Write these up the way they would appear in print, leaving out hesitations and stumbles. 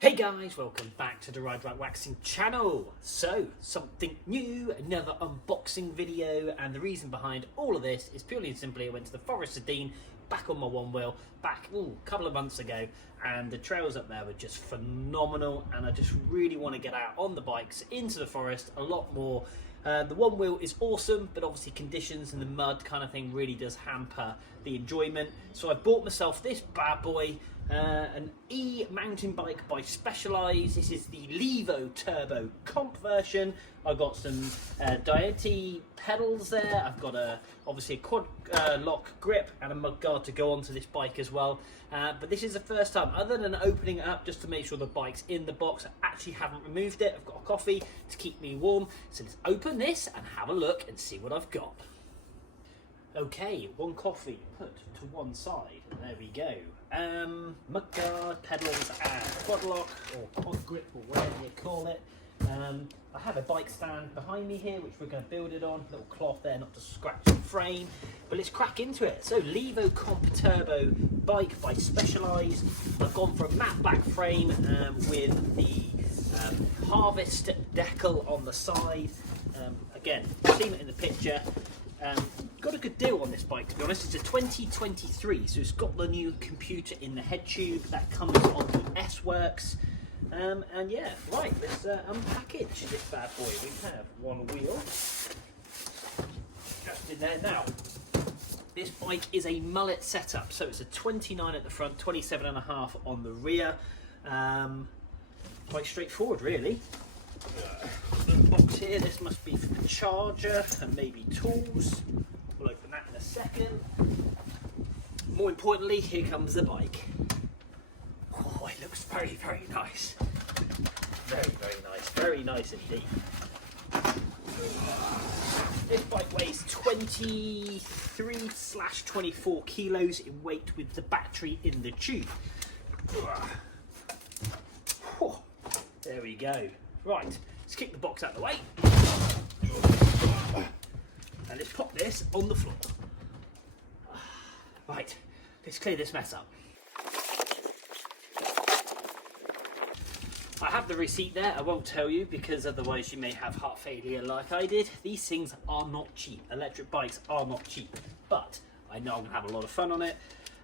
Hey guys, welcome back to the Ride Right Waxing channel. So, something new, another unboxing video, and the reason behind all of this is purely and simply I went to the Forest of Dean, back on my one wheel, a couple of months ago, and the trails up there were just phenomenal, and I just really want to get out on the bikes into the forest a lot more. The one wheel is awesome, but obviously conditions and the mud kind of thing really does hamper the enjoyment. So I bought myself this bad boy, an e-mountain bike by Specialized. This is the Levo Turbo comp version. I've got some Diety pedals there. I've got obviously a quad lock grip and a mud guard to go onto this bike as well. But this is the first time, other than opening it up just to make sure the bike's in the box, I actually haven't removed it. I've got a coffee to keep me warm. So let's open this and have a look and see what I've got. Okay, one coffee put to one side. There we go. Mud guard, pedals, and quad lock, or quad grip, or whatever you call it. I have a bike stand behind me here, which we're going to build it on. Little cloth there, not to scratch the frame. But let's crack into it. So, Levo Comp Turbo bike by Specialized. I've gone for a matte black frame with the Harvest decal on the side. Again, seen it in the picture. Got a good deal on this bike, to be honest. It's a 2023, so it's got the new computer in the head tube that comes on the S-Works. And yeah, right, let's unpackage this bad boy. We have one wheel just in there. Now, this bike is a mullet setup, so it's a 29 at the front, 27.5 on the rear. Quite straightforward, really. Box here, this must be for the charger and maybe tools. We'll open that in a second. More importantly, here comes the bike. Oh, it looks very, very nice. Very, very nice. Very nice indeed. This bike weighs 23/24 kilos in weight with the battery in the tube. Oh, there we go. Right, let's kick the box out of the way. And let's pop this on the floor. Right, let's clear this mess up. I have the receipt there. I won't tell you because otherwise you may have heart failure like I did. These things are not cheap. Electric bikes are not cheap. But I know I'm going to have a lot of fun on it.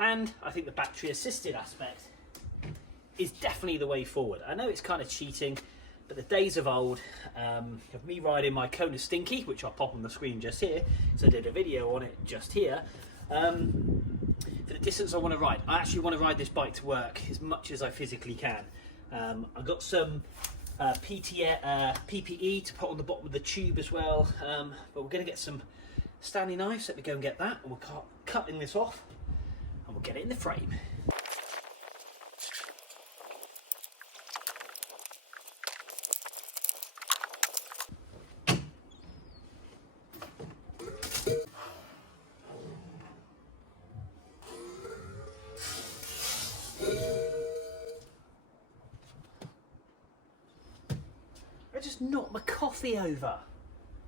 And I think the battery assisted aspect is definitely the way forward. I know it's kind of cheating, but the days of old of me riding my Kona Stinky, which I'll pop on the screen just here, so I did a video on it just here, for the distance I want to ride. I actually want to ride this bike to work as much as I physically can. I've got some PPE to put on the bottom of the tube as well, but we're going to get some Stanley knives, so let me go and get that, and we'll start cutting this off and we'll get it in the frame. I just knocked my coffee over.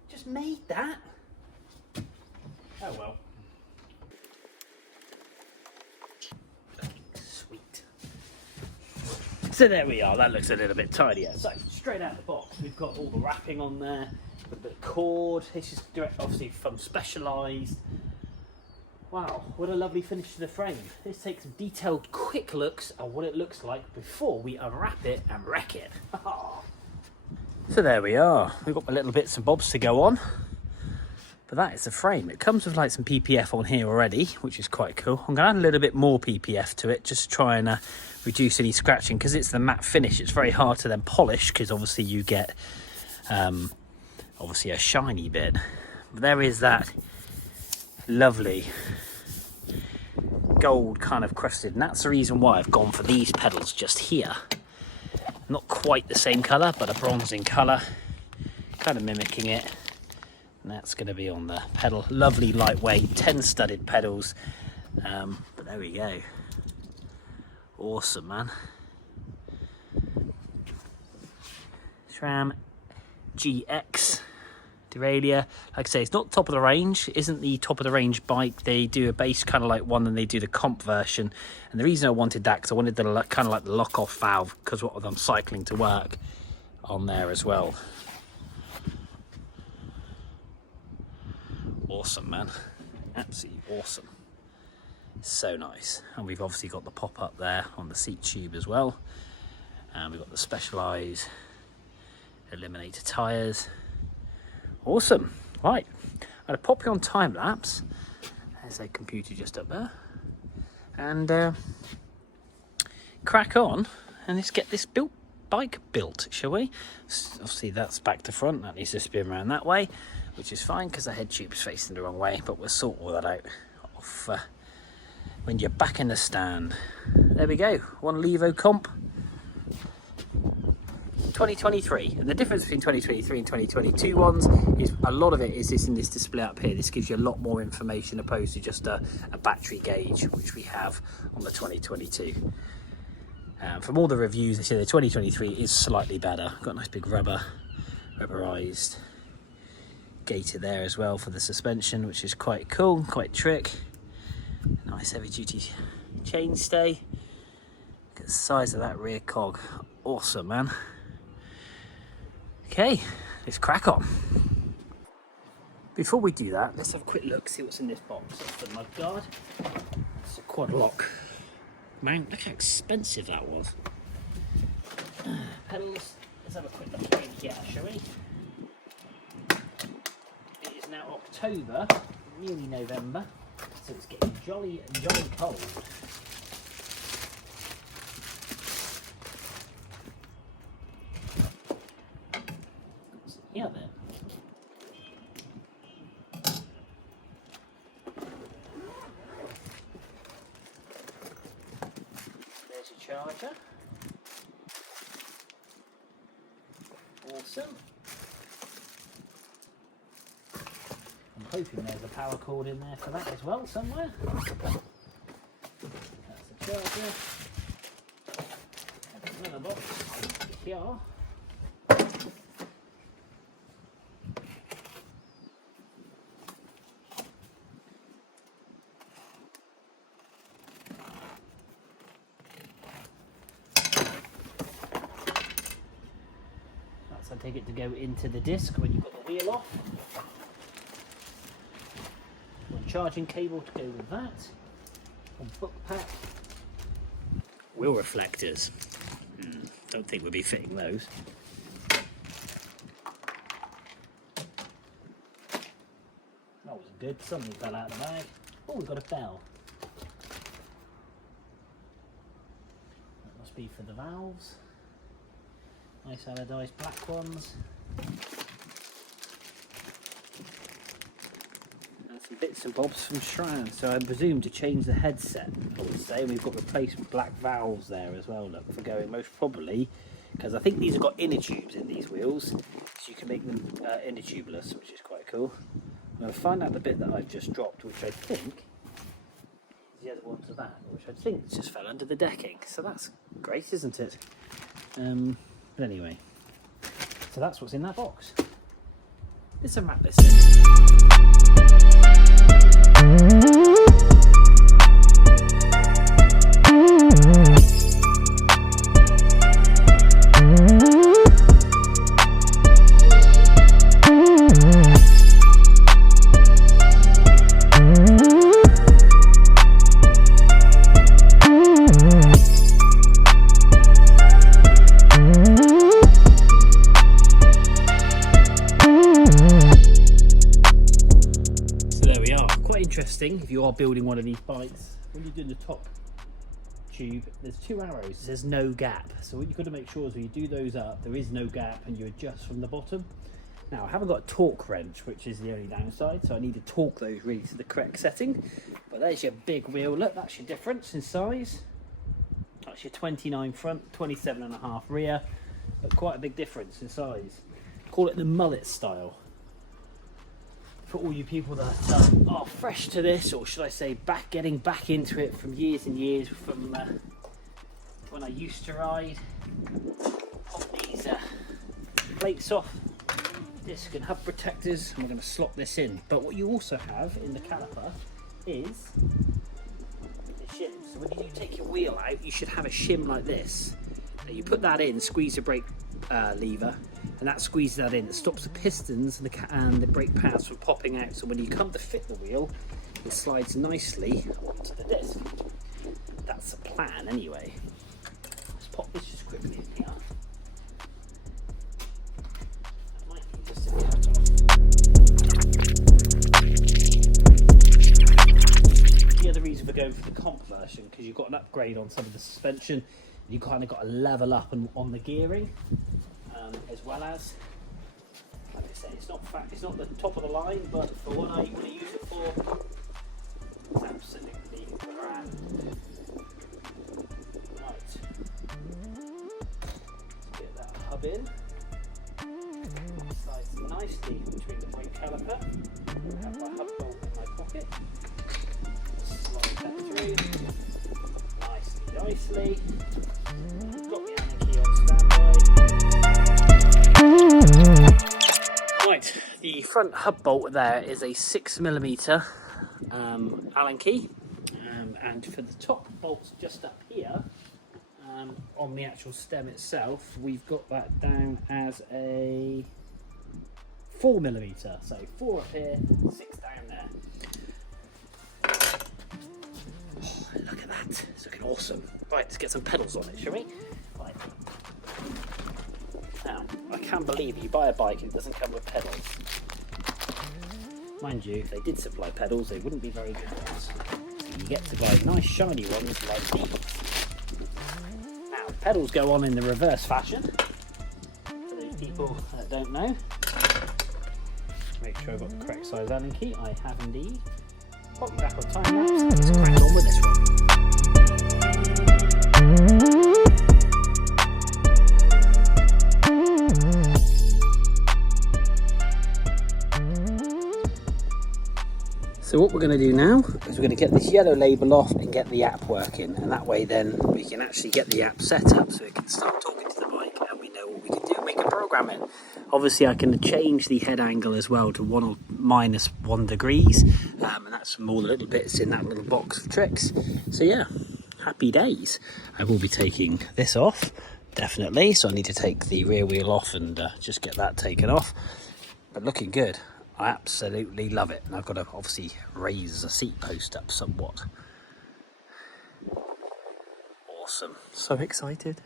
Just made that. Oh well. Sweet. So there we are. That looks a little bit tidier. So straight out of the box, we've got all the wrapping on there, a bit of cord. This is direct, obviously from Specialized. Wow, what a lovely finish to the frame. Let's take some detailed, quick looks at what it looks like before we unwrap it and wreck it. So there we are. We've got my little bits and bobs to go on. But that is the frame. It comes with like some PPF on here already, which is quite cool. I'm going to add a little bit more PPF to it, just to try and reduce any scratching, because it's the matte finish. It's very hard to then polish, because obviously you get obviously a shiny bit. But there is that lovely gold kind of crusted, and that's the reason why I've gone for these pedals just here. Not quite the same colour, but a bronzing colour, kind of mimicking it. And that's going to be on the pedal. Lovely lightweight 10 studded pedals, but there we go. Awesome, man. SRAM GX derailleur. Like I say, it's not top of the range, it isn't the top of the range bike. They do a base kind of like one, and they do the comp version. And the reason I wanted that, because I wanted the kind of like the lock off valve, because what I'm cycling to work on there as well. Awesome, man, absolutely awesome. So nice. And we've obviously got the pop up there on the seat tube as well, and we've got the Specialized Eliminator tires. Awesome. Right, I'm gonna pop you on time lapse. There's a computer just up there, and crack on and let's get this bike built, shall we? Obviously that's back to front, that needs to spin around that way, which is fine because the head tube's facing the wrong way, but we'll sort all that out off when you're back in the stand. There we go, one Levo comp 2023. And the difference between 2023 and 2022 ones is a lot of it is this in this display up here. This gives you a lot more information opposed to just a battery gauge, which we have on the 2022. From all the reviews, they say the 2023 is slightly better. Got a nice big rubberized gaiter there as well for the suspension, which is quite cool, quite trick. Nice heavy duty chainstay. Look at the size of that rear cog. Awesome, man. Okay, let's crack on. Before we do that, let's have a quick look, see what's in this box. That's the mud guard. It's a quad lock. Man, look how expensive that was. Pedals, let's have a quick look at what we get, shall we? It is now October, nearly November, so it's getting jolly cold. Yeah, then. There's your charger. Awesome. I'm hoping there's a power cord in there for that as well somewhere. That's the charger. That's another box here. I take it to go into the disc when you've got the wheel off. One charging cable to go with that. One book pack. Wheel reflectors. Don't think we'll be fitting those. That wasn't good. Something fell out of the bag. Oh, we've got a bell. That must be for the valves. Nice anodized black ones. And some bits and bobs from Shroud. So I presume to change the headset, I would say. We've got replaced black valves there as well, look, for going most probably, because I think these have got inner tubes in these wheels, so you can make them inner tubeless, which is quite cool. I'm going to find out the bit that I've just dropped, which I think is the other one to that, which I think just fell under the decking. So that's great, isn't it? But anyway, so that's what's in that box. Let's unwrap this thing. Interesting, if you are building one of these bikes, when you're doing the top tube, there's two arrows, there's no gap. So what you've got to make sure is when you do those up, there is no gap and you adjust from the bottom. Now I haven't got a torque wrench, which is the only downside, so I need to torque those really to the correct setting. But there's your big wheel, look, that's your difference in size. That's your 29 front, 27.5 rear, but quite a big difference in size. Call it the mullet style. For all you people that are fresh to this, or should I say getting back into it from years and years from when I used to ride. Pop these plates off, disc and hub protectors, and we're going to slot this in. But what you also have in the caliper is the shim. So when you do take your wheel out, you should have a shim like this. Now you put that in, squeeze the brake lever, and that squeezes that in. It stops the pistons and the brake pads from popping out. So when you come to fit the wheel, it slides nicely onto the disc. That's the plan anyway. Let's pop this just quickly in here. That might be just a cut off. The other reason for going for the comp version, because you've got an upgrade on some of the suspension. You kind of got to level up on the gearing, as well as, like I say, it's not the top of the line, but for what I want to use it for, it's absolutely grand. Right, let's get that hub in. Slides nicely between the brake caliper. I have my hub bolt in my pocket. Slide that through. Nicely. Got the Allen key on standby. Right, the front hub bolt there is a 6mm Allen key, and for the top bolts just up here, on the actual stem itself, we've got that down as a 4mm. So 4 up here, 6 down there. Look at that, it's looking awesome. Right, let's get some pedals on it, shall we? Right. Now, I can't believe you buy a bike and it doesn't come with pedals. Mind you, if they did supply pedals, they wouldn't be very good ones. You get to buy nice shiny ones like these. Now, pedals go on in the reverse fashion. For those people that don't know. Make sure I've got the correct size Allen key. I have indeed. Pop you back on time lapse. Let's crack on with this one. So what we're going to do now is we're going to get this yellow label off and get the app working, and that way then we can actually get the app set up so it can start talking to the bike and we know what we can do and we can program it. Obviously I can change the head angle as well to -1 degrees, and that's from all the little bits in that little box of tricks. So yeah, happy days. I will be taking this off, definitely, so I need to take the rear wheel off and just get that taken off, but looking good. I absolutely love it. And I've got to obviously raise the seat post up somewhat. Awesome. So excited.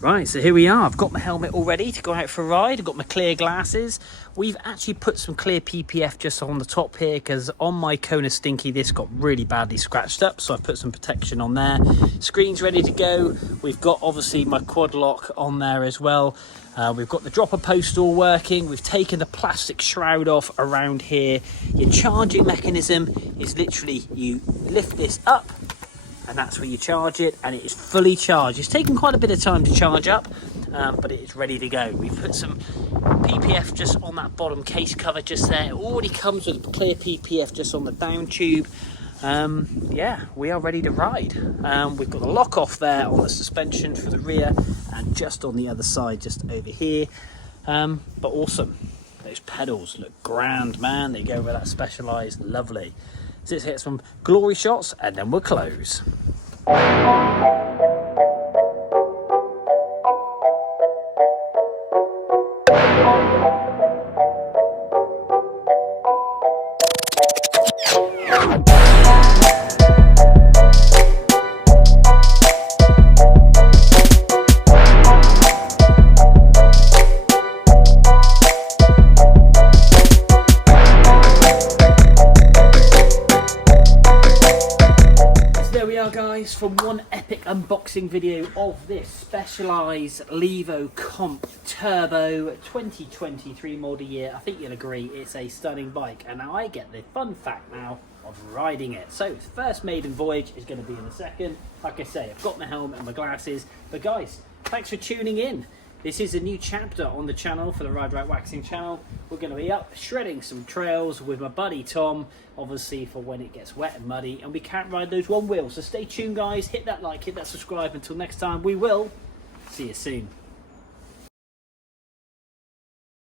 Right, so here we are. I've got my helmet all ready to go out for a ride. I've got my clear glasses. We've actually put some clear PPF just on the top here because on my Kona Stinky this got really badly scratched up, so I've put some protection on there. Screen's ready to go. We've got obviously my quad lock on there as well. We've got the dropper post all working. We've taken the plastic shroud off around here. Your charging mechanism is literally you lift this up and that's where you charge it, and it is fully charged. It's taken quite a bit of time to charge up, but it is ready to go. We've put some PPF just on that bottom case cover just there. It already comes with clear PPF just on the down tube. Yeah, we are ready to ride. We've got the lock off there on the suspension for the rear and just on the other side just over here, but awesome. Those pedals look grand, man. They go with that Specialized, lovely. So let's get some glory shots and then we'll close. Guys, from one epic unboxing video of this Specialized Levo Comp Turbo 2023 model year. I think you'll agree it's a stunning bike, and now I get the fun fact now of riding it. So the first maiden voyage is going to be in a second. Like I say, I've got my helmet and my glasses, but guys, thanks for tuning in. This is a new chapter on the channel for the Ride Right Waxing channel. We're going to be up shredding some trails with my buddy Tom, obviously for when it gets wet and muddy and we can't ride those one wheels. So stay tuned guys, hit that like, hit that subscribe. Until next time, we will see you soon.